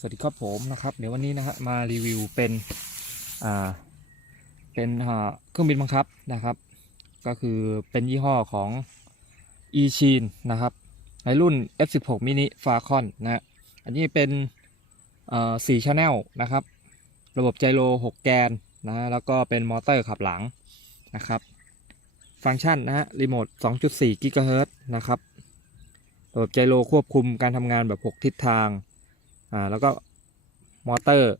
สวัสดีครับผมนะครับ เดี๋ยววันนี้นะฮะมารีวิวเป็นอ่าเป็นอ่าเครื่องบินบังคับนะครับ ก็คือเป็นยี่ห้อของ e c h i n นะครับ ในรุ่น F16 mini Falcon นะฮะอันนี้เป็นเอ่อ4 channel นะครับ ระบบไจโร 6 แกนนะฮะแล้วก็เป็นมอเตอร์ขับหลังนะครับ ฟังก์ชันนะฮะรีโมท 2.4กิกะเฮิรตซ์นะครับ ระบบไจโรควบคุมการทำงานแบบ 6 ทิศทาง อ่าแล้วก็มอเตอร์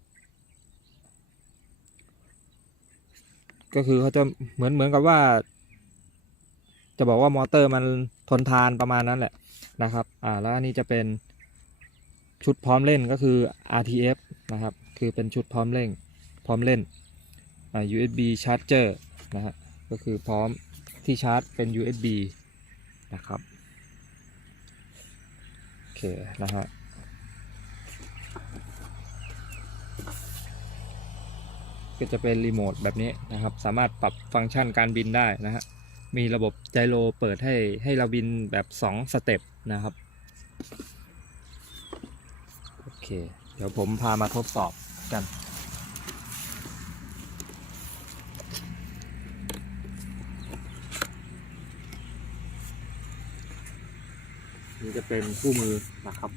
ก็คือเขาจะเหมือนเหมือนกับว่า จะบอกว่ามอเตอร์มันทนทานประมาณนั้นแหละนะครับอ่าแล้วอันนี้จะเป็นชุดพร้อมเล่นก็คือ RTF นะครับ คือเป็นชุดพร้อมเล่นพร้อมเล่นอ่า USB charger นะฮะก็คือพร้อมที่ชาร์จเป็น USB นะครับ โอเค นะฮะ ก็จะเป็นรีโมทแบบนี้นะครับ สามารถปรับฟังก์ชันการบินได้นะฮะ มีระบบไจโรเปิดให้ให้เราบินแบบ2สเต็ปนะครับ โอเค เดี๋ยวผมพามาทดสอบกัน นี่จะเป็นคู่มือนะครับ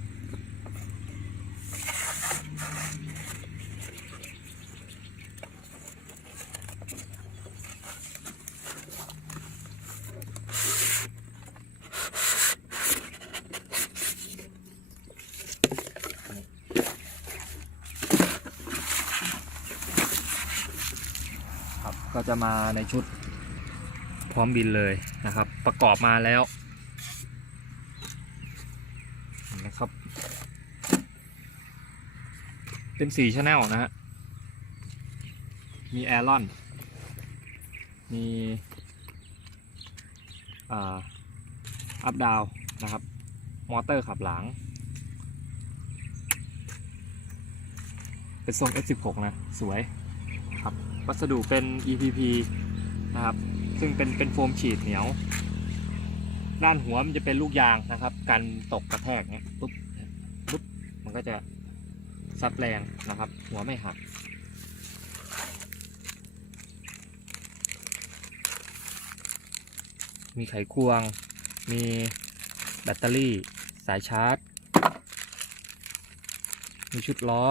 ก็จะมาในชุดพร้อมบินเลยนะครับ ประกอบมาแล้วนะครับ เป็นสี่ชแนลนะฮะมีแอรอนมีอ่าอัพดาวนะครับ มอเตอร์ขับหลัง เป็นทรง F16 นะ สวย วัสดุเป็น EPP นะครับ ซึ่งเป็นเป็นโฟมฉีดเหนียว ด้านหัวมันจะเป็นลูกยางนะครับกันตกกระแทกเนี่ยปุ๊บปุ๊บมันก็จะซับแรงนะครับ หัวไม่หักมีไขควง มีแบตเตอรี่ สายชาร์จ มีชุดล้อ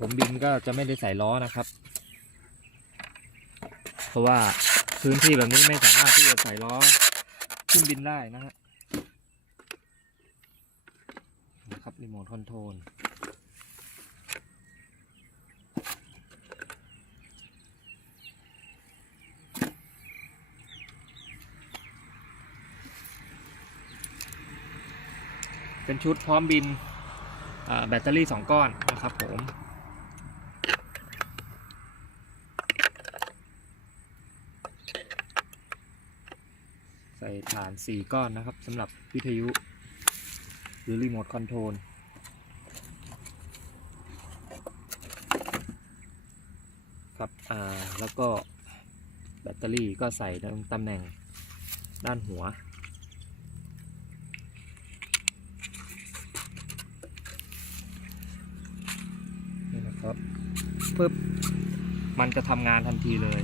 ผมบินก็จะไม่ได้ใส่ล้อนะครับ เพราะว่าพื้นที่แบบนี้ไม่สามารถที่จะใส่ล้อขึ้นบินได้นะฮะนะครับรีโมทคอนโทรลเป็นชุดพร้อมบินอ่าแบตเตอรี่ 2 ก้อนนะครับผม ฐาน 4 ก้อนนะครับสำหรับวิทยุ หรือรีโมทคอนโทรลครับอ่าแล้วก็แบตเตอรี่ก็ใส่ตรงตำแหน่งด้านหัวนี่นะครับปุ๊บมันจะทำงานทันทีเลย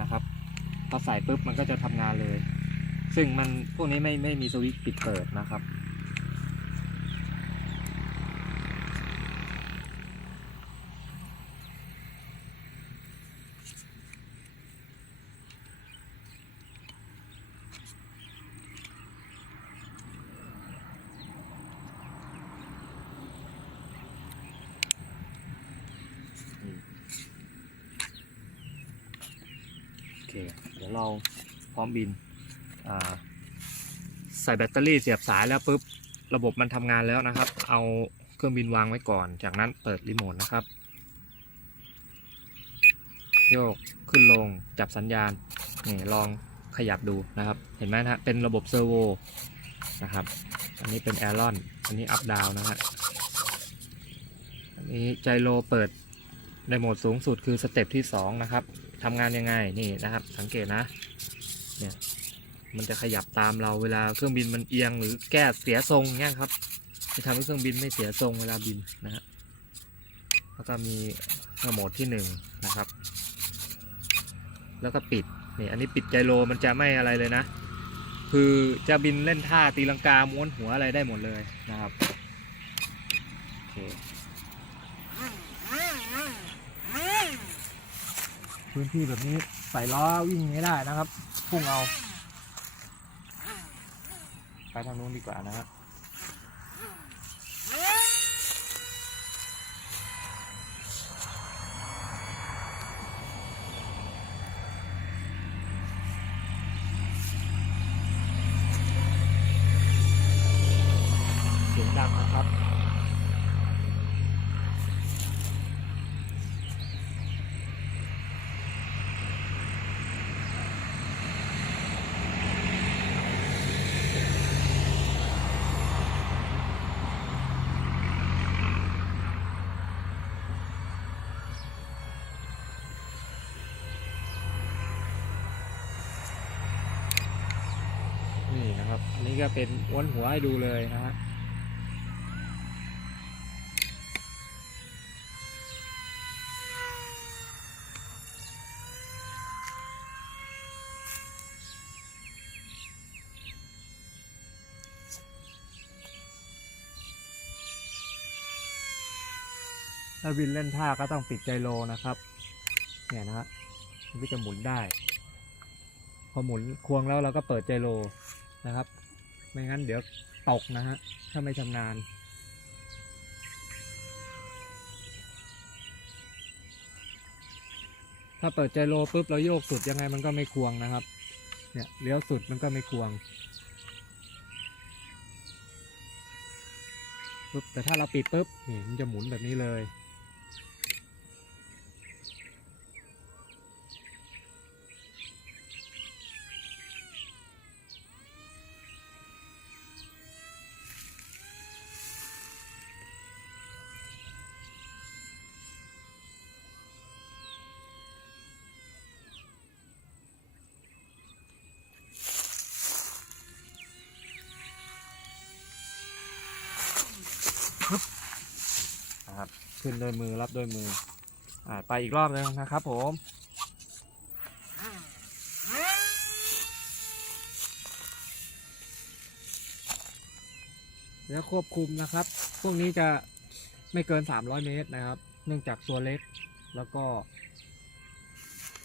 นะครับพอใส่ปุ๊บมันก็จะทำงานเลย ซึ่งมันพวกนี้ไม่ไม่มีสวิตช์ปิดเปิดนะครับ โอเค เดี๋ยวเราพร้อมบิน ใส่แบตเตอรี่เสียบสายแล้วปุ๊บระบบมันทำงานแล้วนะครับ เอาเครื่องบินวางไว้ก่อน จากนั้นเปิดรีโมทนะครับ โยกขึ้นลงจับสัญญาณนี่ลองขยับดูนะครับ เห็นไหมนะฮะเป็นระบบเซอร์โวนะครับ อันนี้เป็นแอรอนอันนี้อัพดาวนะฮะอันนี้ไจโรเปิดในโหมดสูงสุดคือสเต็ปที่สองนะครับทำงานยังไงนี่นะครับ สังเกตนะเนี่ย มันจะขยับตามเราเวลาเครื่องบินมันเอียงหรือแก้เสียทรงเงี้ยครับจะทำให้เครื่องบินไม่เสียทรงเวลาบินนะฮะแล้วก็มีโหมดที่หนึ่งนะครับ แล้วก็ปิดนี่อันนี้ปิดไจโรมันจะไม่อะไรเลยนะ คือจะบินเล่นท่าตีลังกาม้วนหัวอะไรได้หมดเลยนะครับโอเคพื้นที่แบบนี้ใส่ล้อวิ่งไม่ได้นะครับ พุ่งเอา ไปทางนู้นดีกว่านะฮะสียงดังนะครับ นี่ นะครับอันนี้ก็เป็นอ้วนหัวให้ดูเลยนะฮะถ้าวินเล่นท่าก็ต้องปิดไจโรนะครับ เนี่ยนะฮะมันก็จะหมุนได้ พอหมุนควงแล้วเราก็เปิดไจโรนะครับ ไม่งั้นเดี๋ยวตกนะฮะ ถ้าไม่ชำนาญถ้าเปิดไจโรปุ๊บเราโยกสุดยังไงมันก็ไม่ควงนะครับ เนี่ยเลี้ยวสุดมันก็ไม่ควงปุ๊บแต่ถ้าเราปิดปุ๊บนี่มันจะหมุนแบบนี้เลย ขึ้นด้วยมือรับด้วยมืออ่าไปอีกรอบนึงนะครับผม แล้วควบคุมนะครับ พวกนี้จะไม่เกิน 300 เมตรนะครับ เนื่องจากตัวเล็กแล้วก็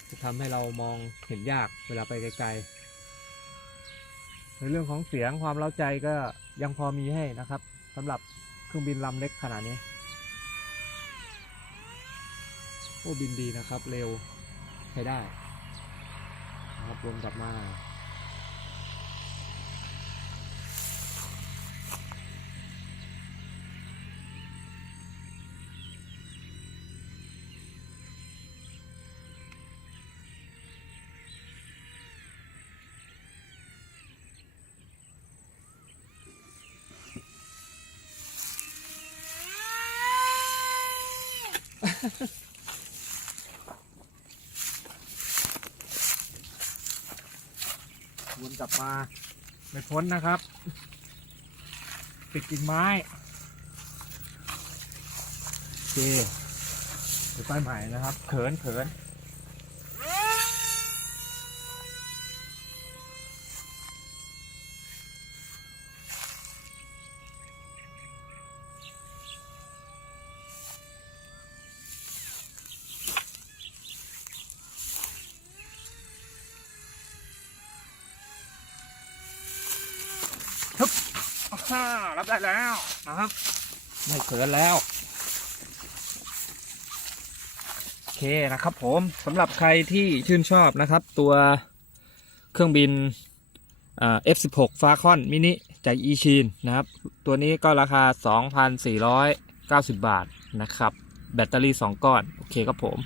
จะทำให้เรามองเห็นยากเวลาไปไกลๆ ในเรื่องของเสียงความเล้าใจก็ยังพอมีให้นะครับสำหรับเครื่องบินลำเล็กขนาดนี้ โอ้บินดีนะครับ เร็วใช้ได้นะครับวนกลับมาวน กลับมาไม่พ้นนะครับ ติดกิ่งไม้โอเคดี๋ยวไปใหม่นะครับ เขินเขิน อ่ารับได้แล้วนะครับไม่เขินแล้ว โอเคนะครับผมสำหรับใครที่ชื่นชอบนะครับ ตัวเครื่องบินอ่า F16 Falcon Mini จาก e c h i n นะครับ ตัวนี้ก็ราคา 2,490 บาทนะครับ แบตเตอรี่ 2 ก้อน โอเคครับผม